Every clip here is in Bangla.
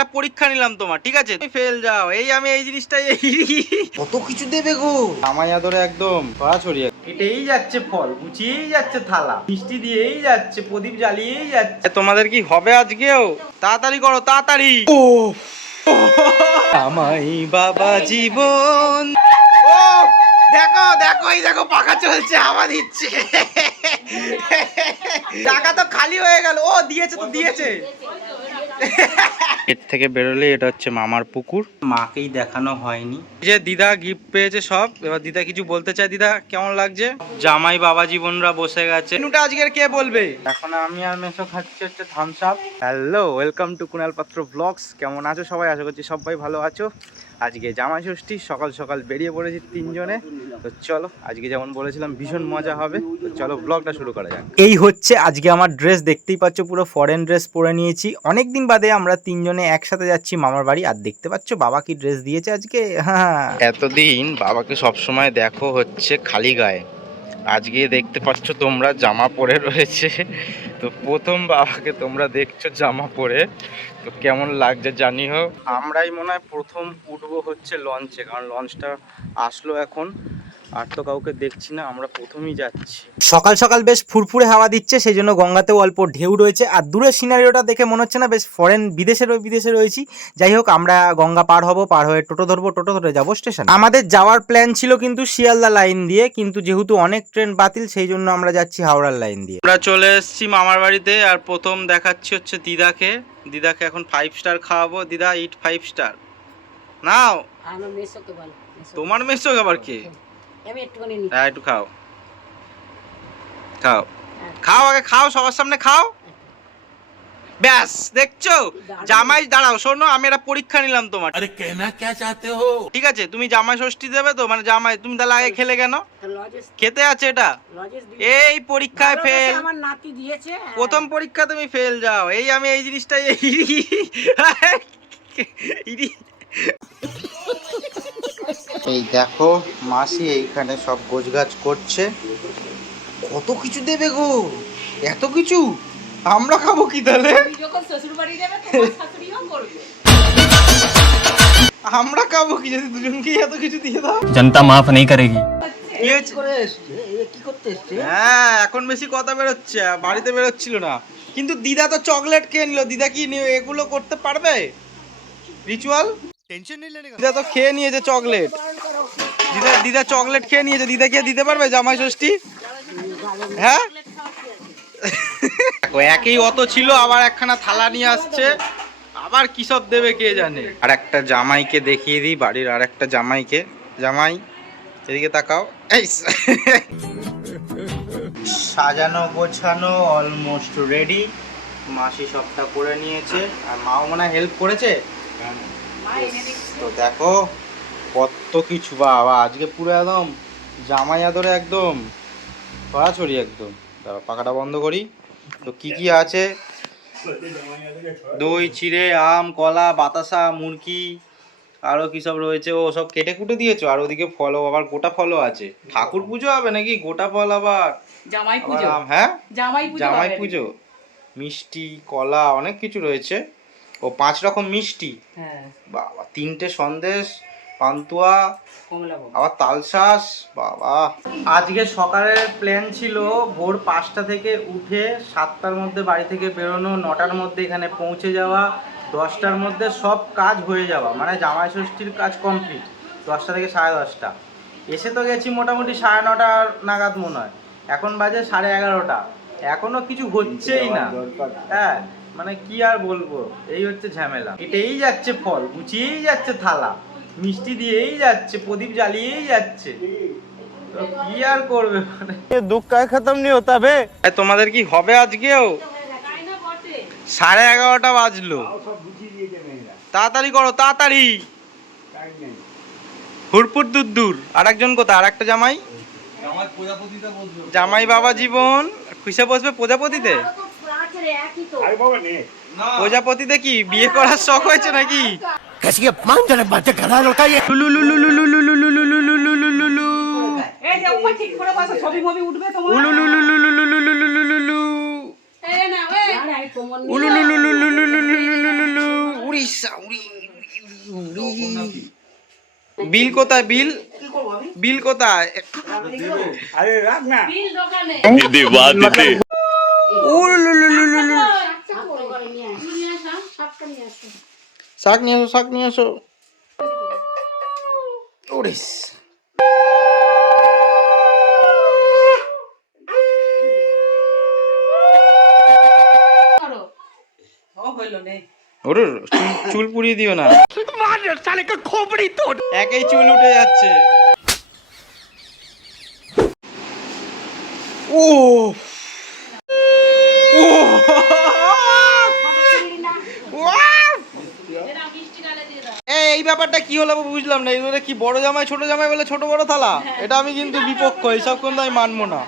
একটা পরীক্ষা নিলাম তোমার, ঠিক আছে? তুমি ফেল যাও, এই আমি এই জিনিসটাই কত কিছু দেবে গো জামাই আদরে একদম ছড়াছড়ি। এটাই যাচ্ছে ফল, গুছিয়েই যাচ্ছে থালা, মিষ্টি দিয়েই যাচ্ছে, প্রদীপ জ্বালিয়েই যাচ্ছে। তোমাদের কি হবে আজকেও? তাড়াতাড়ি করো তাড়াতাড়ি। ও জামাই বাবা জীবন। ও দেখো দেখো, এই দেখো পাখা চলছে, হাওয়া দিচ্ছে। টাকা তো খালি হয়ে গেল। ও দিয়েছে তো দিয়েছে। এর থেকে বেরোলে এটা হচ্ছে মামার পুকুর, মাকেই দেখানো হয়নি। যে দিদা গিফট পেয়েছে সব, এবার দিদা কিছু বলতে চায়। দিদা কেমন লাগছে? জামাই বাবা জীবনরা বসে গেছে। মেনুটা আজকের কে বলবে? এখন আমি আর মেসো খাচ্ছি হচ্ছে Thums Up. Hello, welcome to Kunal Patra blogs. কেমন আছো সবাই? আশা করছি সবাই ভালো আছো। আজকে জামাই ষষ্ঠী, সকাল সকাল বেরিয়ে পড়েছি তিনজনে। তো চলো, আজকে যেমন বলেছিলাম ভীষণ মজা হবে। তো চলো ব্লগটা শুরু করা যাক। এই হচ্ছে আজকে আমার ড্রেস, দেখতেই পাচ্ছ পুরো ফরেন ড্রেস পরে নিয়েছি। অনেকদিন বাদে আমরা তিনজনে একসাথে যাচ্ছি মামার বাড়ি। আর দেখতে পাচ্ছ বাবা কি ড্রেস দিয়েছে আজকে। হ্যাঁ, এতদিন বাবাকে সবসময় দেখো হচ্ছে খালি গায়ে, আজকে দেখতে পাচ্ছ তোমরা জামা পরে রয়েছে। তো প্রথম বাবাকে তোমরা দেখছো জামা পরে, তো কেমন লাগছে জানিও। আমরাই মনে হয় প্রথম উঠবো হচ্ছে লঞ্চে, কারণ লঞ্চটা আসলো এখন, আর তো কাউকে দেখছি না, আমরা প্রথমেই যাচ্ছি। সকাল সকাল বেশ ফুরফুরে হাওয়া দিচ্ছে, সেই জন্য গঙ্গাতেও অল্প ঢেউ রয়েছে। আর দূরের সিনারিওটা দেখে মনে হচ্ছে না বেশ ফরেন বিদেশে রয়েছি। যাই হোক, আমরা গঙ্গা পার হব, পার হয়ে টোটো ধরবো, টোটো ধরে যাবো স্টেশন। আমাদের যাওয়ার প্ল্যান ছিল কিন্তু শিয়ালদা লাইন দিয়ে, কিন্তু যেহেতু অনেক ট্রেন বাতিল, সেই জন্য আমরা যাচ্ছি হাওড়ার লাইন দিয়ে। আমরা চলে এসেছি মামার বাড়িতে, আর প্রথম দেখাচ্ছি হচ্ছে দিদাকে। দিদাকে এখন 5 স্টার খাওয়াবো। দিদা ইট 5 স্টার নাও। তোমার মেসো আবার কে? হ্যাঁ, একটু খাও খাও খাও, আগে খাও, সবার সামনে খাও। ব্যাস, দেখছো জামাই। দাঁড়াও শোনো, আমি একটা পরীক্ষা নিলাম তোমার। আরে কেনা কে চাতে হো? ঠিক আছে, তুমি জামাই ষষ্ঠী দেবে তো, মানে জামাই তুমি তাহলে আগে খেলে কেন? খেতে আছে এটা। এই পরীক্ষায় ফেল, আমার নাতি দিয়েছে। প্রথম পরীক্ষা তুমি ফেল যাও, এই আমি এই জিনিসটাই এই দেখো মাসি এইখানে সব গোছগাছ করছে। কত কিছু দেবে গো, এত কিছু আমরা খাবো কি তাহলে? আমরা খাবো কি যদি দুজনকেই এত কিছু দিয়ে দাও? जनता माफ नहीं करेगी। হ্যাঁ, এখন বেশি কথা বেরোচ্ছে, বাড়িতে বেরোচ্ছিল না। কিন্তু দিদা তো চকলেট খেয়ে নিল, দিদা কি এগুলো করতে পারবে? রিচুয়াল টেনশন নেই লেনে। দিদা তো খেয়ে নিয়েছে চকলেট। দিদা চকলেট খেয়ে নিয়েছে, দিদা কি দিতে পারবে জামাই ষষ্ঠী? হ্যাঁ, একই অত ছিল, আবার একখানা থালা নিয়ে আসছে, আবার কি সব দেবে কে জানে। আর একটা জামাইকে দেখিয়ে দিই, বাড়ির আর একটা জামাইকে। জামাই এদিকে তাকাও। এই সাজানো গোছানো অলমোস্ট রেডি। মাসি সবটা করে নিয়েছে, আর মাও মনে হয় হেল্প করেছে। তো দেখো কত কিছু, বাবা আজকে পুরো একদম জামাই আদরে একদম ছড়াছড়ি একদম। দাঁড়া পাখাটা বন্ধ করি। তো কি কি আছে? দই, চিড়ে, আম, কলা, বাতাসা, মুরগি, আরো কি সব রয়েছে। ও সব কেটে কুটে দিয়েছো। আর ওদিকে ফলও, আবার গোটা ফলও আছে। ঠাকুর পুজো হবে নাকি? গোটা ফল আবার জামাই পুজো। হ্যাঁ, জামাই পুজো। মিষ্টি, কলা, অনেক কিছু রয়েছে। ও 5 রকম মিষ্টি, হ্যাঁ বাবা 3টে সন্দেশ, পান্তুয়া, আবার তালশাঁস। বাবা আজকে সকালের প্ল্যান ছিল ভোর 5টা থেকে উঠে 7টার মধ্যে বাড়ি থেকে বেরোনো, 9টার মধ্যে এখানে পৌঁছে যাওয়া, 10টার মধ্যে সব কাজ হয়ে যাওয়া, মানে জামাই ষষ্ঠীর কাজ কমপ্লিট 10টা থেকে 10:30টা। এসে তো গেছি মোটামুটি 9:30 নাগাদ মনে হয়, এখন বাজে 11:30। এখনো কিছু হচ্ছেই না। হ্যাঁ, মানে কি আর বলবো, এই হচ্ছে ঝামেলা। এটাই যাচ্ছে ফল, গুছিয়েই যাচ্ছে থালা, মিষ্টি দিয়েই যাচ্ছে, প্রদীপ জ্বালিয়েই যাচ্ছে। তো কি আর করবে, মানে দুঃখ কায় খতম নি হতা বে। তোমাদের কি হবে আজকেও? 11:30 বাজলো। তাড়াতাড়ি করো তাড়াতাড়ি, হুড়পুর দূর। আর একজন কোথায়? আর একটা জামাই, জামাই বাবা জীবন কিসে বসবে? প্রজাপতিতে। প্রজাপতিতে কি বিয়ে করার শখ হয়েছে নাকি? বিল কোথায়? বিল বিল কোথায়? আরে রাখ না দিদি বাহ দিদি শাক নিয়ে আসো, শাক নিয়ে আসো। ওরিস ওর চুল পুড়িয়ে দিও না, একেই চুল উঠে যাচ্ছে। ও ও এই ব্যাপারটা কি হলো বুঝলাম না। এগুলো কি বড় জামাই ছোট জামাই বলে ছোট বড় থালা? এটা আমি কিন্তু বিপক্ষ, এইসব কিন্তু আমি মানবো না।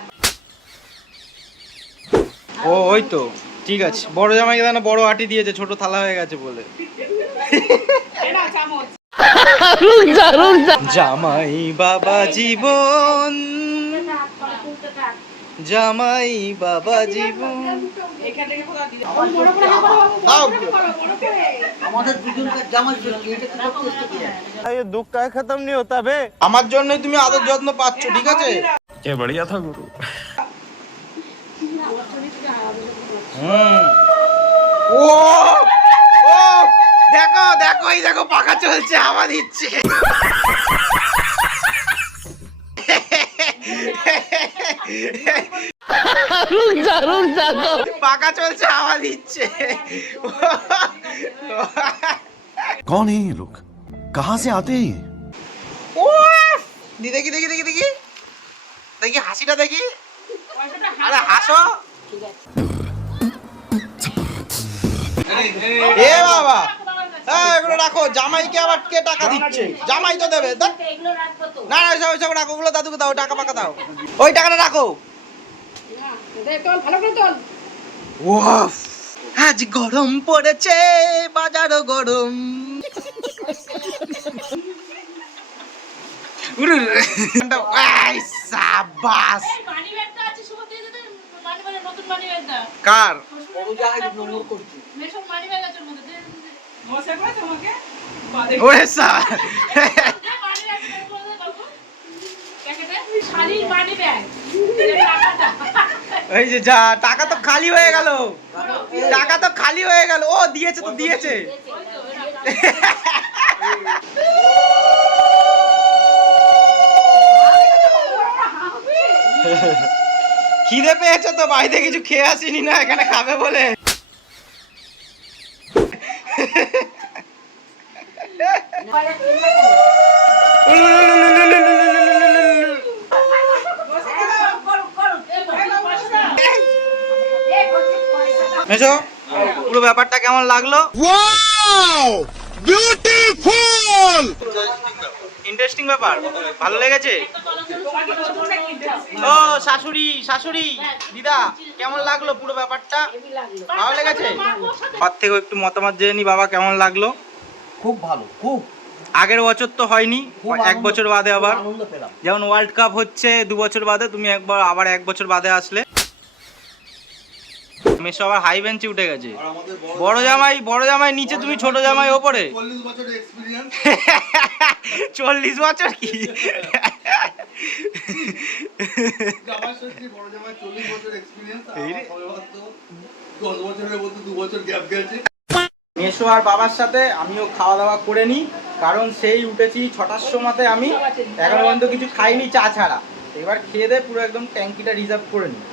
ও ওই তো ঠিক আছে, বড় জামাইকে না বড় আটি দিয়েছে, ছোট থালা হয়ে গেছে বলে। জামাই বাবা জীবন, জামাই বাবা জীবন। দুঃখ খতম নি হতা বে। আমার জন্যই তুমি আদর যত্ন পাচ্ছ, ঠিক আছে? কে বড়িয়া থা গুরু। ও ও দেখো দেখো, এই দেখো পাখা চলছে, হাওয়া দিচ্ছে। পাখা চলছে, হাওয়া দিচ্ছে। कौन है ये लोग? कहां से आते हैं ये? দেখি দেখি দেখি দেখি দেখি হাসিটা দেখি। আরে হাসো। এ বাবা, এগুলো রাখো। জামাইকে আবার কে টাকা দিচ্ছে? জামাই তো দেবে। না না সব রাখো, ওগুলো দাদুকে দাও, টাকা পাকা দাও। ওই টাকাটা রাখো। ওয়াফ, আজ গরম পড়েছে, বাজারও গরম। সাবাস। কার? ওরে সা এই যে যা, টাকা তো খালি হয়ে গেল, টাকা তো খালি হয়ে গেল। ও দিয়েছে তো দিয়েছে। খিদে পেয়েছে তো, বাড়িতে কিছু খেয়ে আসিনি না, এখানে খাবে বলে। মেশো, পুরো ব্যাপারটা কেমন লাগলো? বিউটিফুল, ইন্টারেস্টিং ব্যাপার, ভালো লেগেছে? ও শাশুড়ি, শাশুড়ি দিদা, কেমন লাগলো পুরো ব্যাপারটা? ভালো লেগেছে? ঘর থেকে একটু মতামত জেনে নি, বাবা কেমন লাগলো? খুব ভালো, খুব। আগের বছর তো হয়নি, এক বছর বাদে আবার, আনন্দ পেলাম। যেমন ওয়ার্ল্ড কাপ হচ্ছে 2 বছর বাদে, তুমি একবার আবার 1 বছর বাদে আসলে। মেশো আবার হাই বেঞ্চে উঠে গেছে। বড় জামাই, বড় জামাই নিচে, তুমি ছোট জামাই ওপরে। 40 বছরের এক্সপেরিয়েন্স। 40 বছর কি? জামাই ষষ্ঠী, বড় জামাই 40 বছর এক্সপেরিয়েন্স। আর আমার তো 10 বছরের মধ্যে 2 বছর গ্যাপ গেছে। মেশো আর বাবার সাথে আমিও খাওয়া দাওয়া করে নিই, কারণ সেই উঠেছি 6টার সময়তে, আমি এখনো পর্যন্ত কিছু খাইনি চা ছাড়া। এবার খেয়ে দে পুরো একদম ট্যাঙ্কিটা রিজার্ভ করে নিই।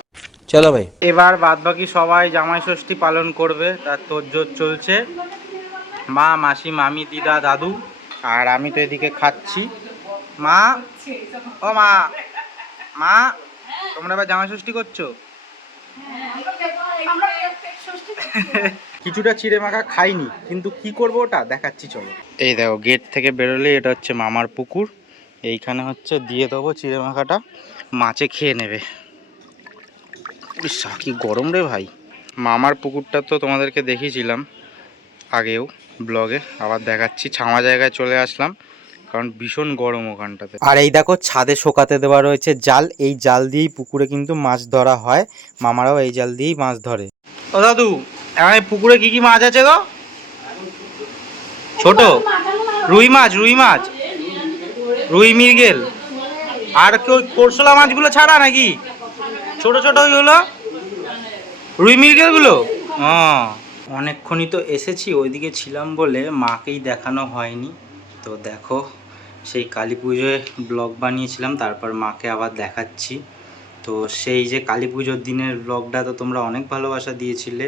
চলো ভাই। এবার বাদবাকি সবাই জামাই ষষ্ঠী পালন করবে, তার তোড়জোড় চলছে। মা, মাসি, মামি, দিদা, দাদু, আর আমি তো এদিকে খাচ্ছি। মা, ও মা, মা তোমরা এবার জামাই ষষ্ঠী করছো? কিছুটা চিড়ে মাখা খাইনি, কিন্তু কি করবো ওটা দেখাচ্ছি, চলো। এই দেখো, গেট থেকে বেরোলে এটা হচ্ছে মামার পুকুর। এইখানে হচ্ছে দিয়ে দেবো চিড়ে মাখাটা, মাছে খেয়ে নেবে। কি গরম রে ভাই। মামার পুকুরটা তো তোমাদেরকে দেখিয়েছিলাম আগেও ব্লগে, আবার দেখাচ্ছি। ছামা জায়গায় চলে আসলাম, কারণ ভীষণ গরম ওখানটাতে। আর এই দেখো, ছাদে শোকাতে দেওয়া রয়েছে জাল, এই জাল দিয়েই পুকুরে কিন্তু মাছ ধরা হয়। মামারাও এই জাল দিয়েই মাছ ধরে। ও দাদু, এখন এই পুকুরে কি কি মাছ আছে গো? ছোট রুই মাছ, রুই মাছ, রুই মৃগেল আর কেউ কোরসলা মাছগুলো ছাড়া নাকি ছোট ছোট ওইগুলো রুই মৃগেলগুলো? হ্যাঁ, অনেকক্ষণই তো এসেছি, ওইদিকে ছিলাম বলে মাকেই দেখানো হয়নি। তো দেখো সেই কালী পুজোয় ব্লগ বানিয়েছিলাম, তারপর মাকে আবার দেখাচ্ছি। তো সেই যে কালী পুজোর দিনের ব্লগটা তো তোমরা অনেক ভালোবাসা দিয়েছিলে,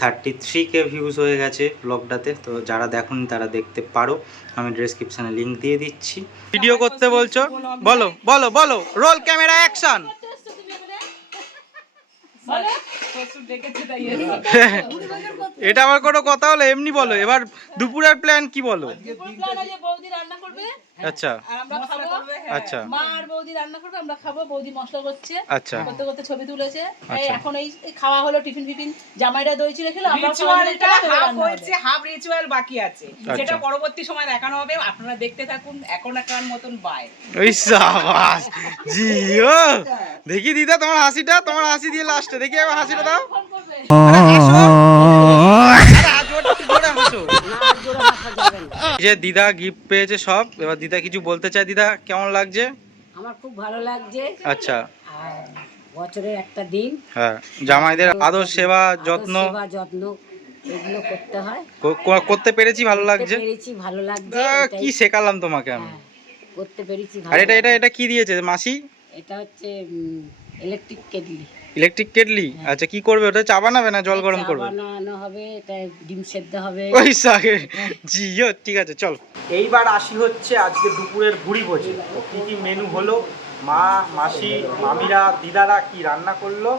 33K ভিউজ হয়ে গেছে ব্লগটাতে। তো যারা দেখোনি তারা দেখতে পারো, আমি ডেসক্রিপশানে লিঙ্ক দিয়ে দিচ্ছি। ভিডিও করতে বলছো, বলো বলো বলো, রোল ক্যামেরা অ্যাকশন। এটা আবার কোনো কথা হলো? এমনি বলো। এবার দুপুরের প্ল্যান কি বলো? বৌদি রান্না করবে, আচ্ছা আর আমরা খাবো। আচ্ছা মা আর বৌদি রান্না করবে, আমরা খাবো। বৌদি মশলা করছে, আচ্ছা করতে করতে ছবি তুলেছে। এই আচ্ছা। এখন এই খাওয়া হলো, টিফিন ফিফিন, জামাইরা দই চিড়ে খেলো, আমরা রিচুয়ালটা হাফ হয়েছে, হাফ রিচুয়াল বাকি আছে, আচ্ছা। যেটা পরবর্তী সময় দেখানো হবে। আপনারা দেখতে থাকুন। এখন একার মতন বাই। ওই সাবাস জিও। দেখি দিদা তোমার হাসিটা, তোমার হাসি দিয়ে লাস্টে দেখি একবার হাসিটা দাও। ফোন করবে। আরে হাসো। আরে হাত জোড়া একটু জোরে হাসো। এই যে দিদা গিফট পেয়েছে সব, এবার দিদা কিছু বলতে চায়। দিদা কেমন লাগছে? আমার খুব ভালো লাগছে। আচ্ছা, আর বছরের একটা দিন, হ্যাঁ, জামাইদের আদর সেবা যত্ন সেবা যত্ন এগুলো করতে হয়। করতে পেরেছি, ভালো লাগছে। করতে পেরেছি, ভালো লাগছে। কি শেখালাম তোমাকে আমি? হ্যাঁ, করতে পেরেছি, আর ভালো এটা এটা লাগছে। এটা কি দিয়েছে মাসি? এটা হচ্ছে ইলেকট্রিক কেটলি। Electric kettle? আচ্ছা, কি করবে ওটা? চা বানাবে না জল গরম করবে? বানানো হবে, এটা ডিম সেদ্ধ হবে। ওই সাগে জিও। ঠিক আছে চল। এইবার আসি হচ্ছে আজকে দুপুরের ভুড়ি ভোজে। তো কি কি মেনু হলো, মা মাসি মামিরা দিদারা কি রান্না করলো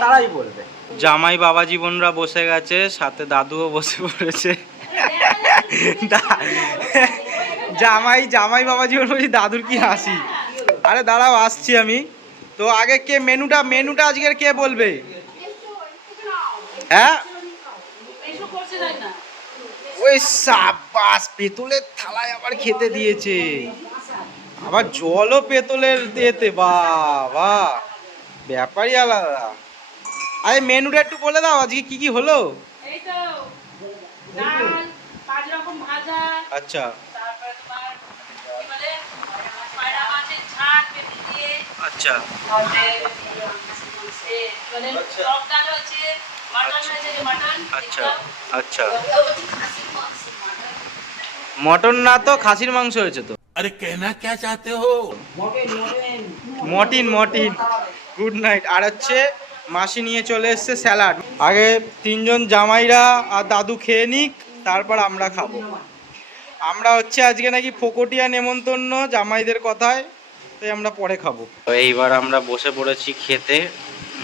তারাই বলবে। জামাই বাবা জীবনরা বসে গেছে, সাথে দাদুও বসে পড়েছে। জামাই জামাই বাবা জীবন বলছি, দাদুর কি হাসি। আরে দাঁড়াও আসছি আমি। তো আগে কে মেনুটা আজকের কে বলবে? হ্যাঁ, এসব করছে তাই না? ওই সাবাস, পেতলের থালায় আবার খেতে দিয়েছে, আবার জলও পেতলের দিয়েতে। বাবা, ব্যাপারই আলাদা। আরে মেনুটা একটু বলে দাও আজকে কি কি হলো। এই তো ডাল, 5 রকম ভাজা, আচ্ছা তারপরে তোমার কি বলে পায়রা মাছের ঝাল পেঁপে দিয়ে, আচ্ছা তারপরে মানে টক ডাল হয়েছে, মাটন হয়েছে, যে মাটন আচ্ছা আচ্ছা। মটন না তো খাসির মাংস হয়েছে তো। अरे कहना क्या चाहते हो? মটিন মটিন। Good night. আর হচ্ছে মাসি নিয়ে চলে এসছে স্যালাড। আগে তিনজন জামাইরা আর দাদু খেয়ে নিক, তারপর আমরা খাবো। আমরা হচ্ছে আজকে নাকি ফোকটিয়া নেমন্তন্ন জামাইদের কথায়, তাই আমরা পরে খাবো। তো এইবার আমরা বসে পড়েছি খেতে।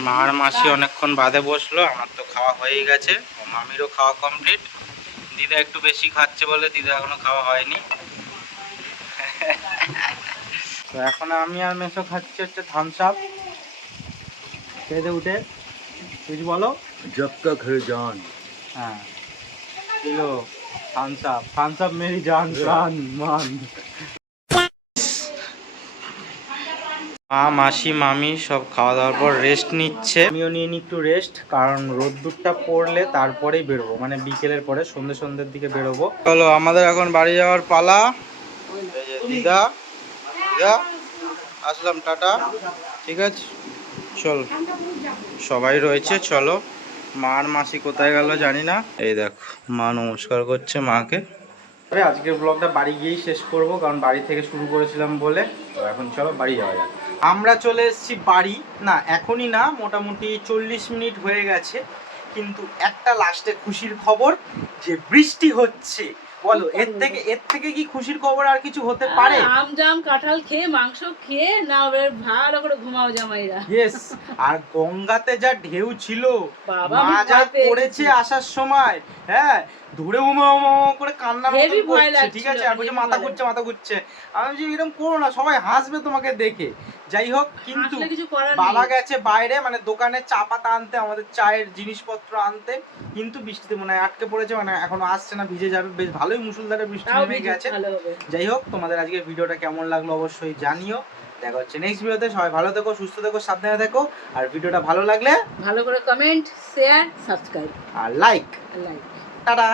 মার মাসি অনেকক্ষণ বাদে বসলো, আমার তো খাওয়া হয়েই গেছে, মামিরও খাওয়া কমপ্লিট। দিদা একটু বেশি খাচ্ছে বলে দিদা এখনো খাওয়া হয়নি। তো এখন আমি আর মেসো খাচ্ছি হচ্ছে থামস আপ। খেতে উঠে কিছু বলো। जब तक है जान। হ্যাঁ, কিলো থামস আপ মেরি জান প্রাণ মান। মা মাসি মামি সব খাওয়া দাওয়ার পর রেস্ট নিচ্ছে, আমিও নিয়ে নিই একটু রেস্ট, কারণ রোদ্দুরটা পড়লে তারপরেই বেরোবো, মানে বিকেলের পরে সন্ধ্যের দিকে বেরোবো। চলো আমাদের এখন বাড়ি যাওয়ার পালা। এই যে দিদা আসলাম, টাটা। ঠিক আছে চল, সবাই রয়েছে, চলো। মার মাসি কোথায় গেল জানি না। এই দেখো মা নমস্কার করছে মাকে। আজকের ব্লগটা বাড়ি গিয়েই শেষ করব, কারণ বাড়ি থেকে শুরু করেছিলাম বলে। তো এখন চলো বাড়ি যাওয়া যাক। আমরা চলে এসেছি বাড়ি, না এখনই না, মোটামুটি 40 মিনিট হয়ে গেছে। কিন্তু একটা লাস্টে খুশির খবর, যে বৃষ্টি হচ্ছে। বলো এর থেকে কি খুশির খবর আর কিছু হতে পারে? আম জাম কাঁঠাল খেয়ে মাংস খেয়ে না বের ভালো করে ঘুমাও জামাইরা। ইয়েস। আর গঙ্গাতে যা ঢেউ ছিল, বাবা, মা আমি যা ভয় পেয়ে করেছে গেছি। আসার সময়, হ্যাঁ ধরে উমা করে কান্নার মতো Heavy ভয় করছে, ঠিক আছে। লাগছিল, আর বলছে heavy মাথা ভয় ঘুরছে। আমি বলছি এরকম করো না, সবাই হাসবে তোমাকে দেখে। যাই হোক, কিন্তু আসলে কিছু করার বাবা নেই। গেছে বাইরে, মানে দোকানে চা পাতা আনতে, আমাদের চায়ের জিনিসপত্র আনতে, কিন্তু বৃষ্টিতে মনে হয় আটকে পড়েছে, মানে এখনো আসছে না, ভিজে যাবে। বেশ ভালোই মুষলধারে বৃষ্টি তাও নেমে গেছে। ভালো হবে। যাই হোক, তোমাদের আজকে ভিডিওটা কেমন লাগলো অবশ্যই জানিও। দেখা হচ্ছে নেক্সট ভিডিওতে। সবাই ভালো থেকো, সুস্থ থেকো, সাবধানে থেকো। আর ভিডিওটা ভালো লাগলে ভালো করে কমেন্ট, শেয়ার, সাবস্ক্রাইব আর লাইক। লাইক। টাটা।